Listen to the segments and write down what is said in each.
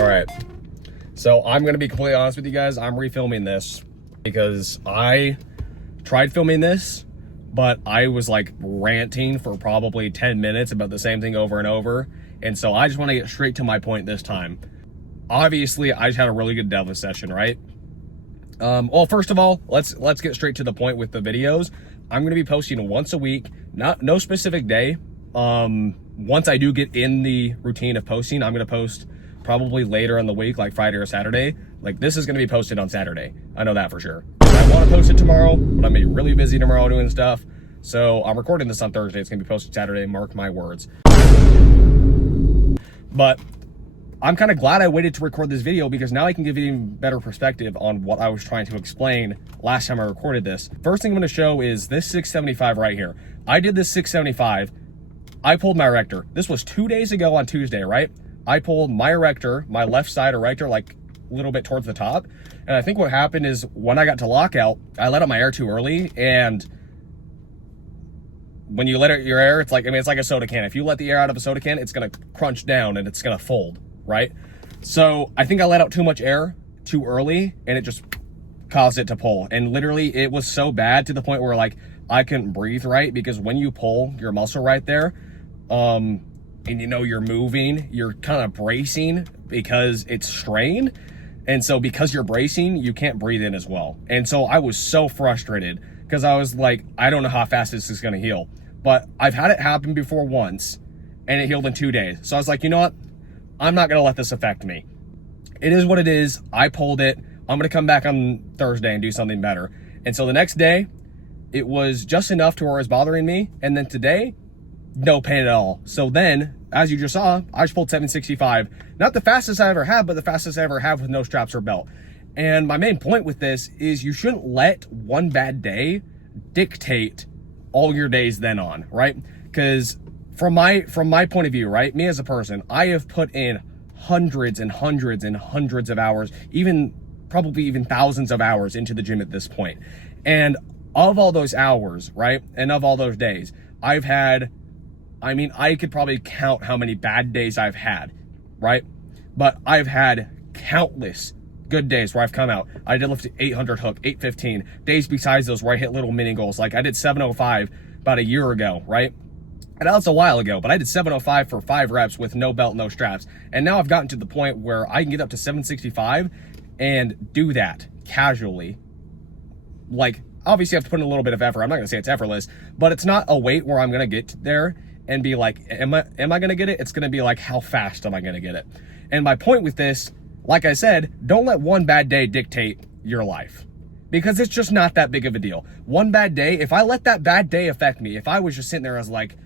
Alright, so I'm going to be completely honest with you guys. I'm refilming this because I tried filming this, but I was like ranting for probably 10 minutes about the same thing over and over. And so I just want to get straight to my point this time. Obviously, I just had a really good deadlift session, right? Well, first of all, let's get straight to the point with the videos. I'm going to be posting once a week, no specific day. Once I do get in the routine of posting, I'm going to post probably later in the week, like Friday or Saturday. Like, this is going to be posted on Saturday. I know that for sure. I want to post it tomorrow, but I'm going to be really busy tomorrow doing stuff. So I'm recording this on Thursday. It's going to be posted Saturday. Mark my words. But I'm kind of glad I waited to record this video because now I can give you even better perspective on what I was trying to explain last time I recorded this. First thing I'm going to show is this 675 right here. I did this 675. I pulled my erector. This was 2 days ago on Tuesday, right? I pulled my erector, my left side erector, like a little bit towards the top. And I think what happened is when I got to lockout, I let out my air too early. And when you let out your air, it's like, I mean, it's like a soda can. If you let the air out of a soda can, it's going to crunch down and it's going to fold, right? So I think I let out too much air too early and it just caused it to pull. And literally it was so bad to the point where like I couldn't breathe right, because when you pull your muscle right there, and you know you're moving, you're kind of bracing because it's strained. And so because you're bracing, you can't breathe in as well. And so I was so frustrated because I was like, I don't know how fast this is going to heal. But I've had it happen before once and it healed in 2 days. So I was like, you know what? I'm not going to let this affect me. It is what it is. I pulled it. I'm going to come back on Thursday and do something better. And so the next day, it was just enough to where it was bothering me. And then today, no pain at all. So then, as you just saw, I just pulled 765. Not the fastest I ever have, but the fastest I ever have with no straps or belt. And my main point with this is you shouldn't let one bad day dictate all your days then on, right? Because from my point of view, right, me as a person, I have put in hundreds and hundreds and hundreds of hours, probably even thousands of hours into the gym at this point. And of all those hours, right, and of all those days, I've had, I mean, I could probably count how many bad days I've had, right? But I've had countless good days where I've come out. I deadlifted 800 hook, 815. Days besides those where I hit little mini goals. Like I did 705 about a year ago, right? And that was a while ago, but I did 705 for 5 reps with no belt, no straps. And now I've gotten to the point where I can get up to 765 and do that casually. Like, obviously I have to put in a little bit of effort. I'm not gonna say it's effortless, but it's not a weight where I'm gonna get there and be like, am I gonna get it? It's gonna be like, how fast am I gonna get it? And my point with this, like I said, don't let one bad day dictate your life, because it's just not that big of a deal. One bad day, if I let that bad day affect me, if I was just sitting there as like,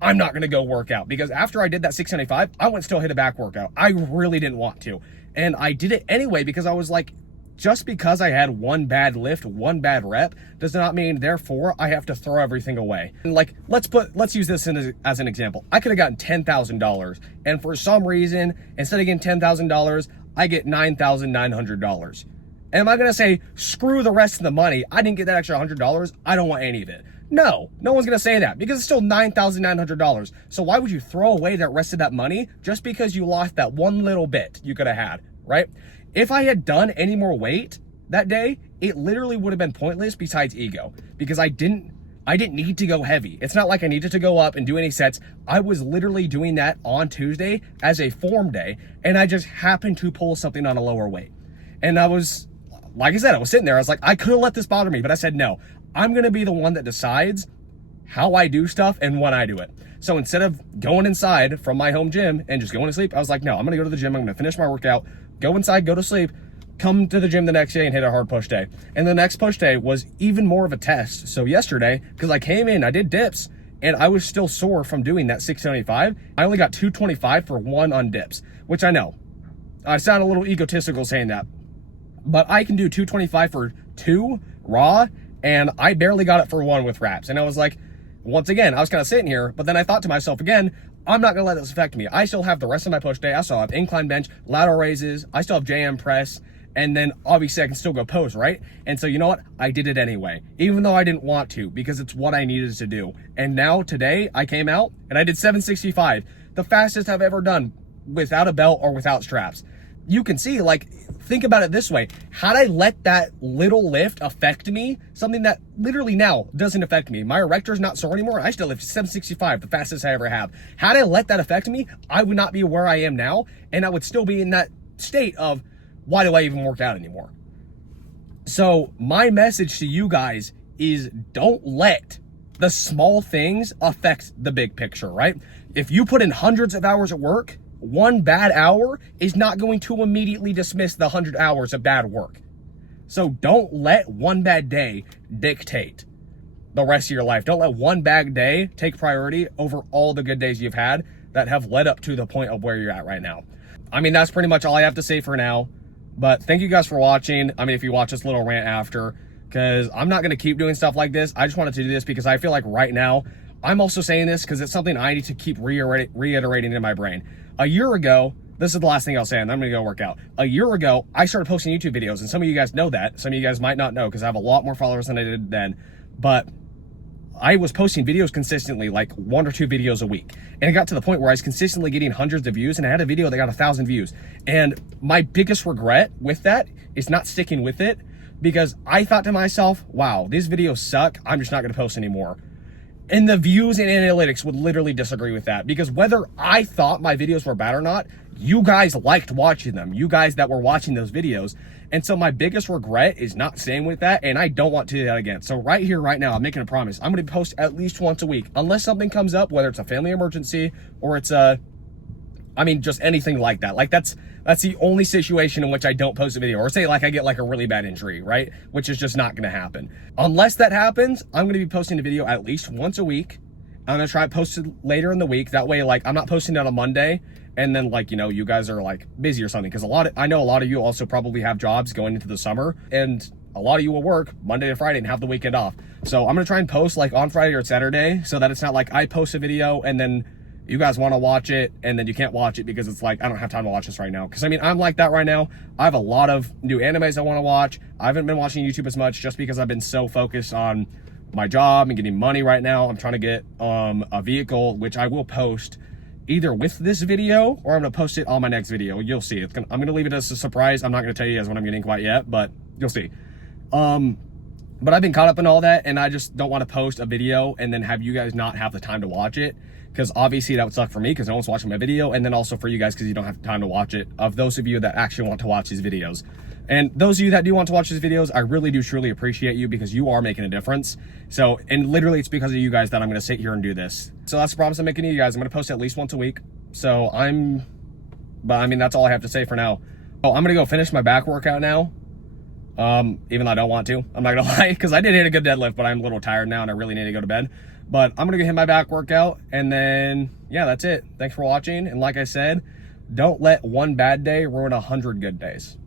I'm not gonna go work out, because after I did that 675, I went still hit a back workout. I really didn't want to. And I did it anyway, because I was like, just because I had one bad lift, one bad rep, does not mean therefore I have to throw everything away. And like, let's use this as an example. I could have gotten $10,000, and for some reason, instead of getting $10,000, I get $9,900. Am I gonna say, screw the rest of the money, I didn't get that extra $100, I don't want any of it? No, no one's gonna say that, because it's still $9,900. So why would you throw away that rest of that money just because you lost that one little bit you could have had, right? If I had done any more weight that day, it literally would have been pointless besides ego, because I didn't need to go heavy. It's not like I needed to go up and do any sets. I was literally doing that on Tuesday as a form day, and I just happened to pull something on a lower weight. And I was, like I said, I was sitting there. I was like, I could have let this bother me, but I said, no, I'm going to be the one that decides how I do stuff and when I do it. So instead of going inside from my home gym and just going to sleep, I was like, no, I'm going to go to the gym. I'm going to finish my workout, go inside, go to sleep, come to the gym the next day and hit a hard push day. And the next push day was even more of a test. So yesterday, because I came in, I did dips, and I was still sore from doing that 675. I only got 225 for 1 on dips, which I know. I sound a little egotistical saying that, but I can do 225 for 2 raw, and I barely got it for 1 with wraps. And I was like, once again, I was kind of sitting here, but then I thought to myself again, I'm not going to let this affect me. I still have the rest of my push day. I still have incline bench, lateral raises. I still have JM press. And then obviously I can still go pose, right? And so you know what? I did it anyway, even though I didn't want to, because it's what I needed to do. And now today I came out and I did 765, the fastest I've ever done without a belt or without straps. You can see, like, think about it this way. Had I let that little lift affect me, something that literally now doesn't affect me, my erector's not sore anymore, I still lift 765, the fastest I ever have. Had I let that affect me, I would not be where I am now, and I would still be in that state of, why do I even work out anymore? So my message to you guys is, don't let the small things affect the big picture, right? If you put in hundreds of hours at work, 1 bad hour is not going to immediately dismiss the 100 hours of bad work. So don't let 1 bad day dictate the rest of your life. Don't let 1 bad day take priority over all the good days you've had that have led up to the point of where you're at right now. I mean, that's pretty much all I have to say for now. But thank you guys for watching. I mean, if you watch this little rant after, because I'm not going to keep doing stuff like this. I just wanted to do this because I feel like right now, I'm also saying this because it's something I need to keep reiterating in my brain. A year ago, this is the last thing I'll say, and I'm going to go work out. A year ago, I started posting YouTube videos, and some of you guys know that. Some of you guys might not know because I have a lot more followers than I did then. But I was posting videos consistently, like 1 or 2 videos a week. And it got to the point where I was consistently getting hundreds of views, and I had a video that got 1,000 views. And my biggest regret with that is not sticking with it, because I thought to myself, wow, these videos suck. I'm just not going to post anymore. And the views and analytics would literally disagree with that, because whether I thought my videos were bad or not, you guys liked watching them. You guys that were watching those videos. And so my biggest regret is not staying with that, and I don't want to do that again. So right here, right now, I'm making a promise. I'm going to post at least once a week, unless something comes up, whether it's a family emergency or it's just anything like that. Like that's the only situation in which I don't post a video, or say like I get like a really bad injury, right? Which is just not going to happen. Unless that happens, I'm going to be posting a video at least once a week. I'm going to try to post it later in the week. That way, like, I'm not posting it on a Monday and then, like, you know, you guys are like busy or something. Because I know a lot of you also probably have jobs going into the summer, and a lot of you will work Monday to Friday and have the weekend off. So I'm going to try and post like on Friday or Saturday, so that it's not like I post a video and then you guys want to watch it and then you can't watch it because it's like, I don't have time to watch this right now. Because I mean, I'm like that right now. I have a lot of new animes I want to watch. I haven't been watching YouTube as much just because I've been so focused on my job and getting money right now. I'm trying to get a vehicle, which I will post either with this video or I'm going to post it on my next video. You'll see. I'm going to leave it as a surprise. I'm not going to tell you guys what I'm getting quite yet, but you'll see. But I've been caught up in all that, and I just don't want to post a video and then have you guys not have the time to watch it, because obviously that would suck for me because no one's watching my video, and then also for you guys because you don't have time to watch it, of those of you that actually want to watch these videos. And those of you that do want to watch these videos, I really do truly appreciate you, because you are making a difference. So, and literally it's because of you guys that I'm going to sit here and do this. So that's the promise I'm making to you guys. I'm going to post at least once a week. So but I mean, that's all I have to say for now. Oh, I'm going to go finish my back workout now. Even though I don't want to, I'm not going to lie, because I did hit a good deadlift, but I'm a little tired now and I really need to go to bed. But I'm going to go hit my back workout, and then, yeah, that's it. Thanks for watching. And like I said, don't let 1 bad day ruin 100 good days.